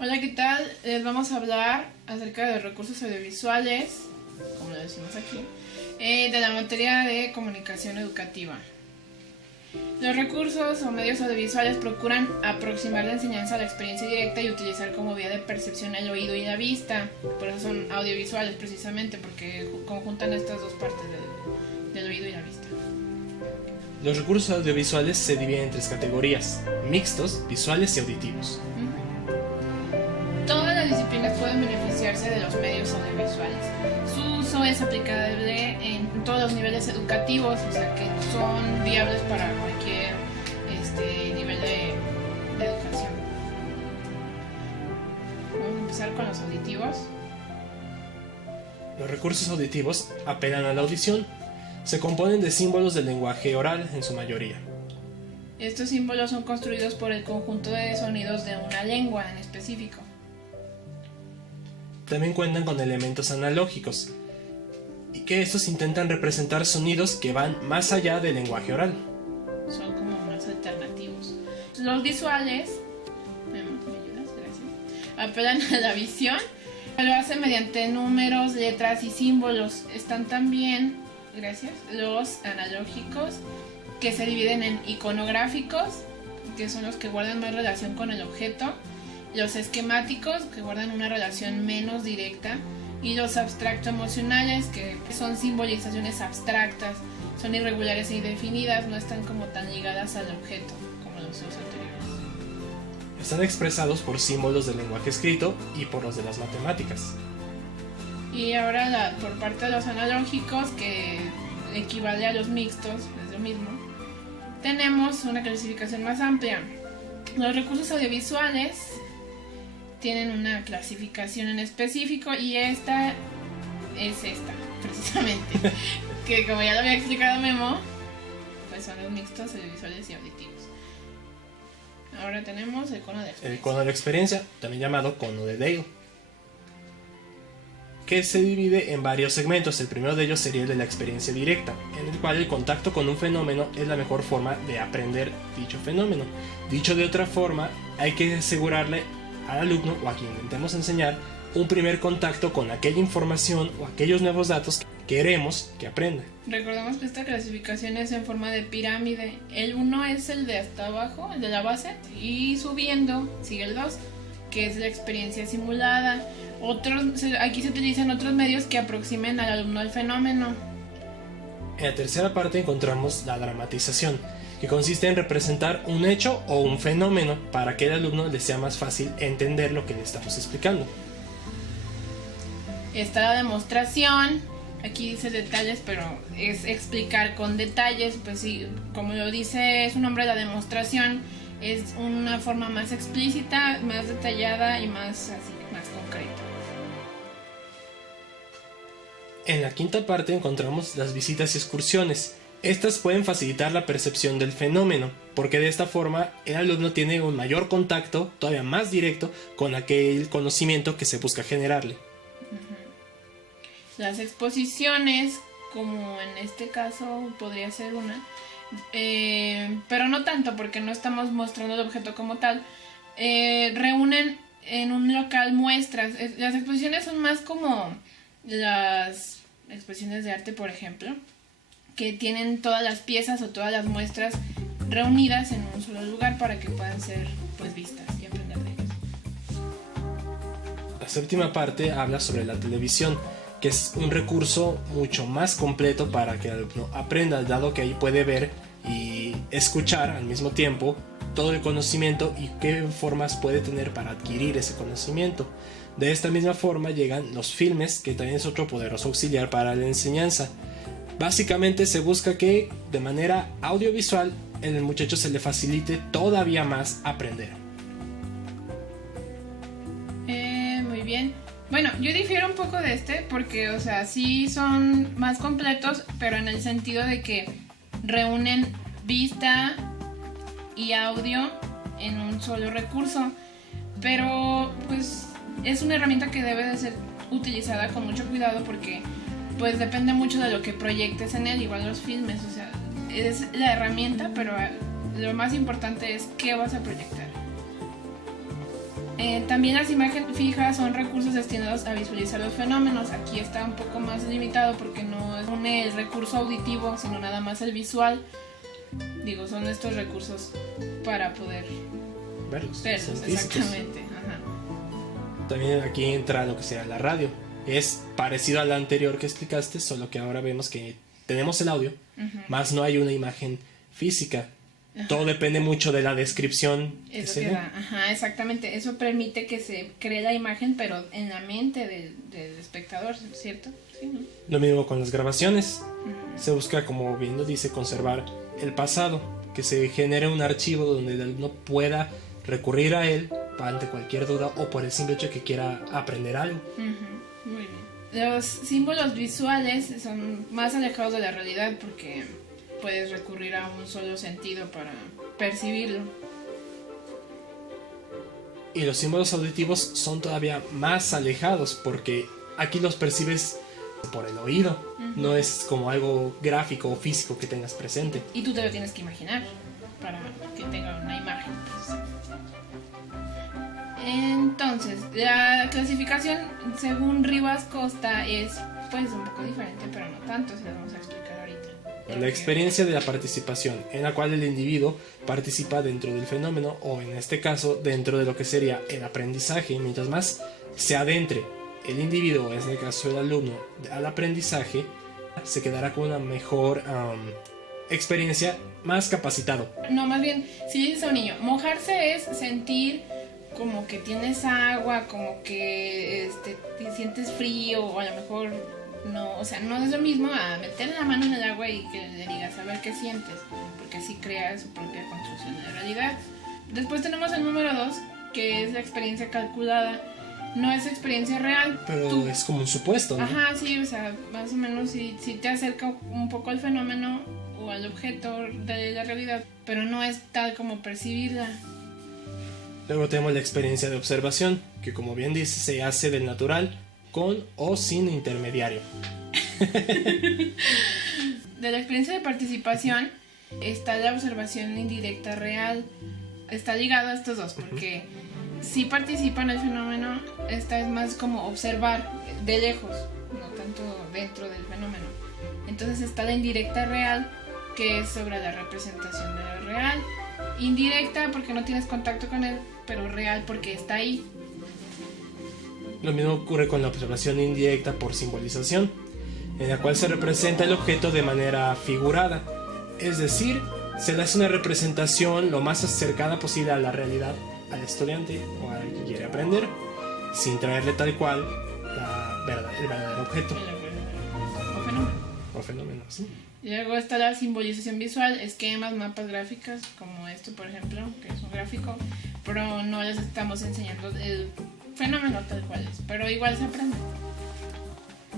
Hola, ¿qué tal? Les vamos a hablar acerca de los recursos audiovisuales, como lo decimos aquí, de la materia de comunicación educativa. Los recursos o medios audiovisuales procuran aproximar la enseñanza a la experiencia directa y utilizar como vía de percepción el oído y la vista. Por eso son audiovisuales precisamente, porque conjuntan estas dos partes del oído y la vista. Los recursos audiovisuales se dividen en tres categorías: mixtos, visuales y auditivos. Todas las disciplinas pueden beneficiarse de los medios audiovisuales. Su uso es aplicable en todos los niveles educativos, o sea que son viables para cualquier nivel de educación. Vamos a empezar con los auditivos. Los recursos auditivos apelan a la audición. Se componen de símbolos del lenguaje oral en su mayoría. Estos símbolos son construidos por el conjunto de sonidos de una lengua en específico. También cuentan con elementos analógicos, y que estos intentan representar sonidos que van más allá del lenguaje oral. Son como más alternativos. Los visuales, ¿me ayudas? Gracias. Apelan a la visión. Lo hacen mediante números, letras y símbolos. Están también, gracias, los analógicos, que se dividen en iconográficos, que son los que guardan más relación con el objeto, los esquemáticos, que guardan una relación menos directa, y los abstracto-emocionales, que son simbolizaciones abstractas, son irregulares e indefinidas, no están como tan ligadas al objeto como los anteriores. Están expresados por símbolos del lenguaje escrito y por los de las matemáticas. Y ahora por parte de los analógicos, que equivale a los mixtos, es lo mismo, tenemos una clasificación más amplia. Los recursos audiovisuales tienen una clasificación en específico, y esta es esta, precisamente, que como ya lo había explicado Memo, pues son los mixtos, audiovisuales y auditivos. Ahora tenemos el cono de experiencia. El cono de experiencia, también llamado cono de Dale, que se divide en varios segmentos. El primero de ellos sería el de la experiencia directa, en el cual el contacto con un fenómeno es la mejor forma de aprender dicho fenómeno. Dicho de otra forma, hay que asegurarle al alumno o a quien intentemos enseñar un primer contacto con aquella información o aquellos nuevos datos que queremos que aprenda. Recordemos que esta clasificación es en forma de pirámide. El 1 es el de hasta abajo, el de la base, y subiendo sigue el 2, que es la experiencia simulada. Aquí se utilizan otros medios que aproximen al alumno al fenómeno. En la tercera parte encontramos la dramatización, que consiste en representar un hecho o un fenómeno para que el alumno le sea más fácil entender lo que le estamos explicando. Está la demostración. Aquí dice detalles, pero es explicar con detalles. Pues sí, como lo dice su nombre, la demostración es una forma más explícita, más detallada y más concreta. En la quinta parte encontramos las visitas y excursiones. Estas pueden facilitar la percepción del fenómeno, porque de esta forma el alumno tiene un mayor contacto, todavía más directo, con aquel conocimiento que se busca generarle. Las exposiciones, como en este caso podría ser una, pero no tanto, porque no estamos mostrando el objeto como tal, reúnen en un local muestras. Las exposiciones son más como las exposiciones de arte, por ejemplo, que tienen todas las piezas o todas las muestras reunidas en un solo lugar para que puedan ser pues vistas y aprender de ellas. La séptima parte habla sobre la televisión, que es un recurso mucho más completo para que el alumno aprenda, dado que ahí puede ver y escuchar al mismo tiempo todo el conocimiento y qué formas puede tener para adquirir ese conocimiento. De esta misma forma llegan los filmes, que también es otro poderoso auxiliar para la enseñanza. Básicamente se busca que de manera audiovisual el muchacho se le facilite todavía más aprender. Muy bien. Bueno, yo difiero un poco de porque, o sea, sí son más completos, pero en el sentido de que reúnen vista y audio en un solo recurso. Pero, pues, es una herramienta que debe de ser utilizada con mucho cuidado, porque pues depende mucho de lo que proyectes en él. Igual los filmes, o sea, es la herramienta, pero lo más importante es qué vas a proyectar. También las imágenes fijas son recursos destinados a visualizar los fenómenos. Aquí está un poco más limitado porque no es el recurso auditivo, sino nada más el visual. Digo, son estos recursos para poder verlos, exactamente. Ajá. También aquí entra lo que sea la radio. Es parecido a la anterior que explicaste, solo que ahora vemos que tenemos el audio, más no hay una imagen física. Todo depende mucho de la descripción que se dé. Ajá, exactamente. Eso permite que se cree la imagen, pero en la mente del espectador, ¿cierto? Sí, ¿no? Lo mismo con las grabaciones. Se busca, como bien lo dice, conservar el pasado, que se genere un archivo donde el alumno pueda recurrir a él ante cualquier duda o por el simple hecho de que quiera aprender algo. Muy bien. Los símbolos visuales son más alejados de la realidad porque puedes recurrir a un solo sentido para percibirlo. Y los símbolos auditivos son todavía más alejados porque aquí los percibes por el oído, no es como algo gráfico o físico que tengas presente. Y tú te lo tienes que imaginar para que tenga una imagen. Entonces, la clasificación según Rivas Costa es pues un poco diferente, pero no tanto, se lo vamos a explicar ahorita. La experiencia de la participación, en la cual el individuo participa dentro del fenómeno o en este caso dentro de lo que sería el aprendizaje. Mientras más se adentre el individuo, en este caso el alumno, al aprendizaje, se quedará con una mejor experiencia, más capacitado. No, más bien, si dices a un niño, mojarse es sentir como que tienes agua, como que te sientes frío, o a lo mejor no, o sea, no es lo mismo a meter la mano en el agua y que le digas a ver qué sientes, porque así crea su propia construcción de la realidad. Después tenemos el número 2, que es la experiencia calculada. No es experiencia real. Pero es como un supuesto, ¿no? Ajá, sí, o sea, más o menos sí te acerca un poco al fenómeno o al objeto de la realidad, pero no es tal como percibirla. Luego tenemos la experiencia de observación, que como bien dice, se hace del natural, con o sin intermediario. De la experiencia de participación está la observación indirecta real. Está ligado a estos dos, porque si participa en el fenómeno, esta es más como observar de lejos, no tanto dentro del fenómeno. Entonces está la indirecta real, que es sobre la representación de lo real. Indirecta porque no tienes contacto con él, pero real porque está ahí. Lo mismo ocurre con la observación indirecta por simbolización, en la cual se representa el objeto de manera figurada, es decir, se le hace una representación lo más acercada posible a la realidad al estudiante o al que quiere aprender, sin traerle tal cual el verdadero objeto o fenómeno, ¿sí? Y luego está la simbolización visual, esquemas, mapas, gráficas, como esto por ejemplo, que es un gráfico, pero no les estamos enseñando el fenómeno tal cual es, pero igual se aprende.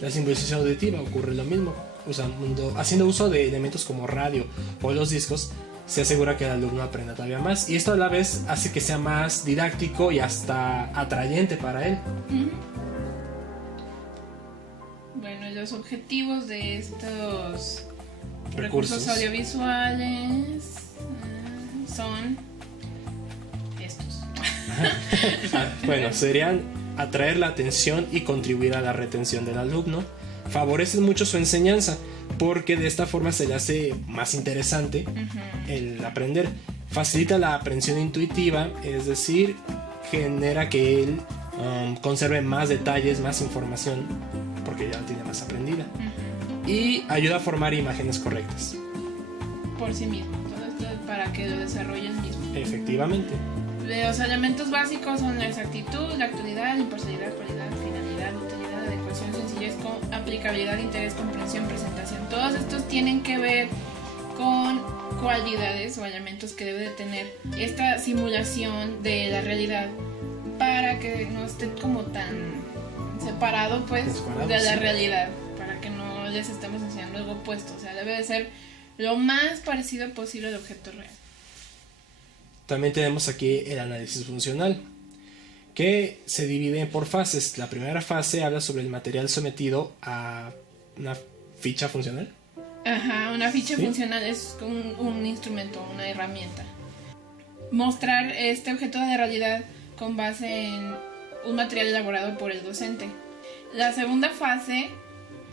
La simbolización auditiva ocurre lo mismo, haciendo uso de elementos como radio o los discos, se asegura que el alumno aprenda todavía más, y esto a la vez hace que sea más didáctico y hasta atrayente para él. Bueno, los objetivos de estos recursos audiovisuales son estos. Bueno, serían atraer la atención y contribuir a la retención del alumno. Favorecen mucho su enseñanza porque de esta forma se le hace más interesante el aprender. Facilita la aprehensión intuitiva, es decir, genera que él conserve más detalles, más información, porque ya la tiene más aprendida. Y ayuda a formar imágenes correctas. Por sí mismo, todo esto es para que lo desarrolle el mismo. Efectivamente. Los elementos básicos son la exactitud, la actualidad, la imparcialidad, cualidad, finalidad, utilidad, adecuación, sencillez, aplicabilidad, interés, comprensión, presentación. Todos estos tienen que ver con cualidades o elementos que debe de tener esta simulación de la realidad para que no esté como tan separado pues de la realidad, para que no les estemos enseñando algo opuesto, o sea, debe de ser lo más parecido posible al objeto real. También tenemos aquí el análisis funcional, que se divide por fases. La primera fase habla sobre el material sometido a una ficha funcional. Ajá, una ficha funcional es un instrumento, una herramienta. Mostrar este objeto de realidad con base en un material elaborado por el docente. La segunda fase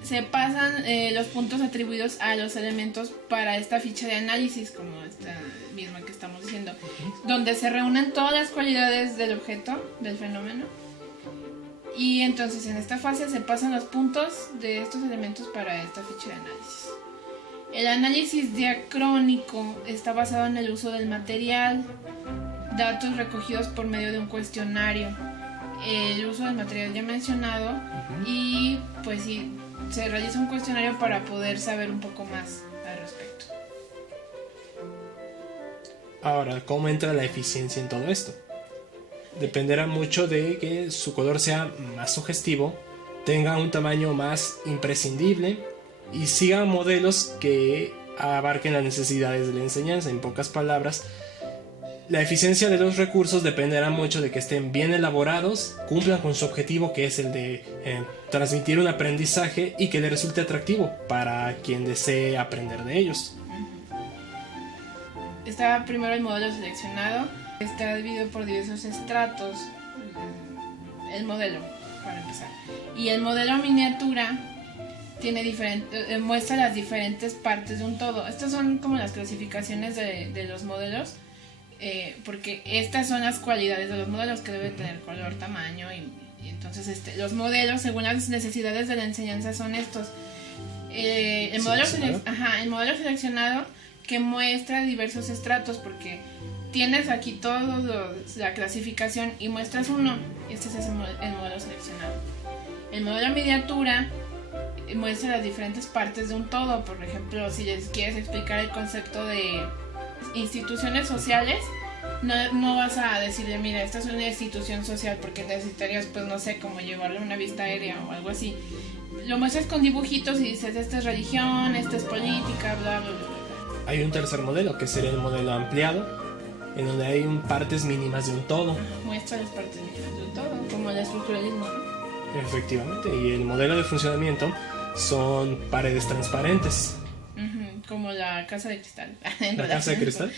se pasan los puntos atribuidos a los elementos para esta ficha de análisis, como esta misma que estamos diciendo, donde se reúnen todas las cualidades del objeto, del fenómeno. Y entonces en esta fase se pasan los puntos de estos elementos para esta ficha de análisis. El análisis diacrónico está basado en el uso del material, datos recogidos por medio de un cuestionario, el uso del material ya mencionado, y pues sí, se realiza un cuestionario para poder saber un poco más al respecto. Ahora, ¿cómo entra la eficiencia en todo esto? Dependerá mucho de que su color sea más sugestivo, tenga un tamaño más imprescindible y siga modelos que abarquen las necesidades de la enseñanza. En pocas palabras, la eficiencia de los recursos dependerá mucho de que estén bien elaborados, cumplan con su objetivo, que es el de transmitir un aprendizaje y que le resulte atractivo para quien desee aprender de ellos. Está primero el modelo seleccionado, está dividido por diversos estratos, el modelo, para empezar. Y el modelo miniatura tiene muestra las diferentes partes de un todo. Estas son como las clasificaciones de los modelos, porque estas son las cualidades de los modelos, que deben tener color, tamaño, y entonces los modelos, según las necesidades de la enseñanza, son estos. El modelo seleccionado, que muestra diversos estratos, porque tienes aquí la clasificación y muestras uno. Este es el modelo seleccionado. El modelo miniatura muestra las diferentes partes de un todo. Por ejemplo, si les quieres explicar el concepto de instituciones sociales, no vas a decirle, mira, esta es una institución social, porque necesitarías, pues no sé, como llevarle una vista aérea o algo así. Lo muestras con dibujitos y dices, esta es religión, esta es política, bla, bla, bla. Hay un tercer modelo, que sería el modelo ampliado, en donde hay partes mínimas de un todo. Muestra las partes mínimas de un todo, como el estructuralismo, ¿no? Efectivamente, y el modelo de funcionamiento son paredes transparentes. Como la casa de cristal. ¿La casa de cristal?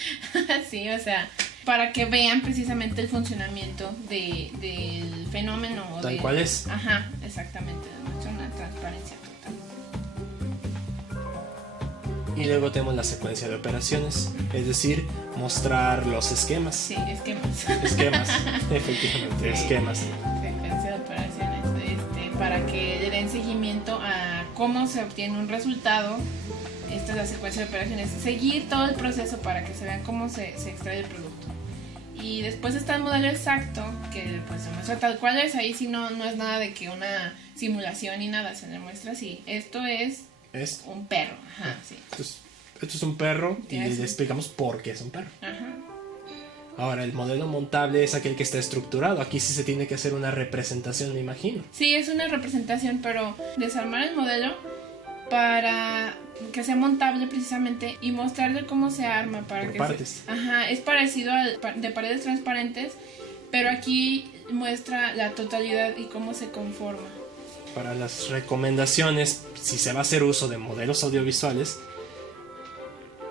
Sí, o sea, para que vean precisamente el funcionamiento del fenómeno. Tal cual es. Ajá, exactamente, muestra una transparencia total. Y luego tenemos la secuencia de operaciones, es decir, mostrar los esquemas. Sí, esquemas. Esquemas, efectivamente, sí, esquemas. Secuencia de operaciones, para que le den seguimiento a cómo se obtiene un resultado. Esta es la secuencia de operaciones, seguir todo el proceso para que se vean cómo se extrae el producto. Y después está el modelo exacto, que pues se muestra tal cual es. Ahí sí no es nada de que una simulación ni nada, se le muestra así. Esto es un perro. Ajá, sí. Esto es un perro y le explicamos por qué es un perro. Ajá. Ahora, el modelo montable es aquel que está estructurado. Aquí sí se tiene que hacer una representación, me imagino. Sí, es una representación, pero desarmar el modelo para que sea montable precisamente y mostrarle cómo se arma para por que partes. Ajá, es parecido al de paredes transparentes, pero aquí muestra la totalidad y cómo se conforma. Para las recomendaciones, si se va a hacer uso de modelos audiovisuales,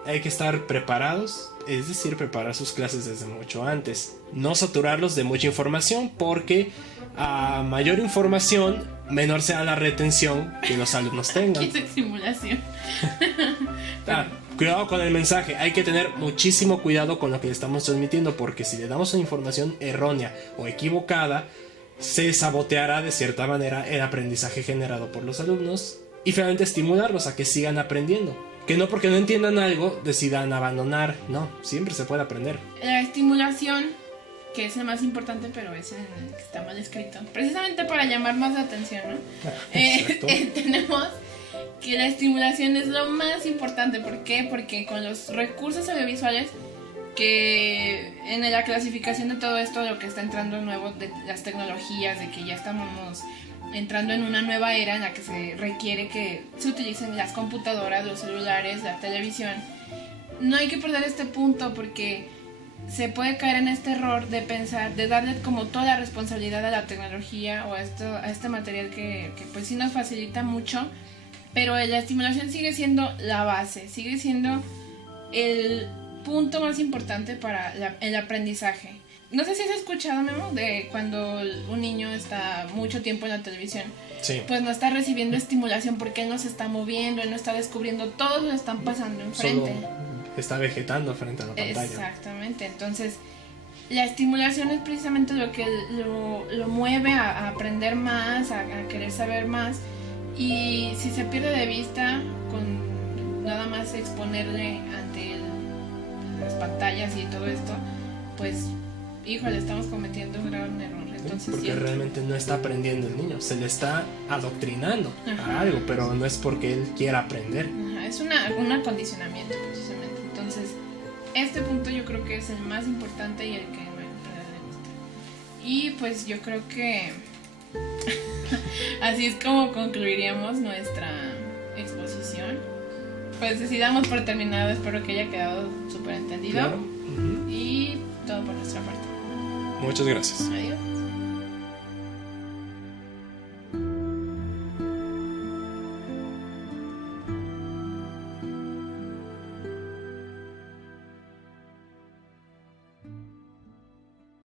hay que estar preparados, es decir, preparar sus clases desde mucho antes. No saturarlos de mucha información, porque a mayor información, menor sea la retención que los alumnos tengan. ¿Qué es simulación? Cuidado con el mensaje, hay que tener muchísimo cuidado con lo que le estamos transmitiendo, porque si le damos una información errónea o equivocada, se saboteará de cierta manera el aprendizaje generado por los alumnos, y finalmente estimularlos a que sigan aprendiendo. Que no porque no entiendan algo decidan abandonar, no, siempre se puede aprender. La estimulación, que es el más importante, pero es el que está mal escrito, precisamente para llamar más la atención, ¿no? Tenemos que la estimulación es lo más importante. ¿Por qué? Porque con los recursos audiovisuales, que en la clasificación de todo esto, lo que está entrando nuevo, de las tecnologías, de que ya estamos entrando en una nueva era en la que se requiere que se utilicen las computadoras, los celulares, la televisión, no hay que perder este punto, porque se puede caer en este error de pensar, de darle como toda la responsabilidad a la tecnología o a este material que pues sí nos facilita mucho, pero la estimulación sigue siendo la base, sigue siendo el punto más importante para el aprendizaje. no sé si has escuchado, Memo, de cuando un niño está mucho tiempo en la televisión, Sí. pues no está recibiendo estimulación porque él no se está moviendo, él no está descubriendo, todos lo están pasando enfrente. Solo está vegetando frente a la pantalla. Exactamente, entonces la estimulación es precisamente lo que lo mueve a aprender más, a querer saber más, y si se pierde de vista con nada más exponerle ante las pantallas y todo esto, pues híjole, estamos cometiendo un gran error. Entonces, porque realmente no está aprendiendo el niño, se le está adoctrinando a algo, pero no es porque él quiera aprender. Es un acondicionamiento precisamente. Entonces, este punto yo creo que es el más importante y el que me gusta. Y pues yo creo que así es como concluiríamos nuestra exposición. Pues decidamos por terminado, espero que haya quedado súper entendido. Claro. Y todo por nuestra parte. Muchas gracias. Adiós.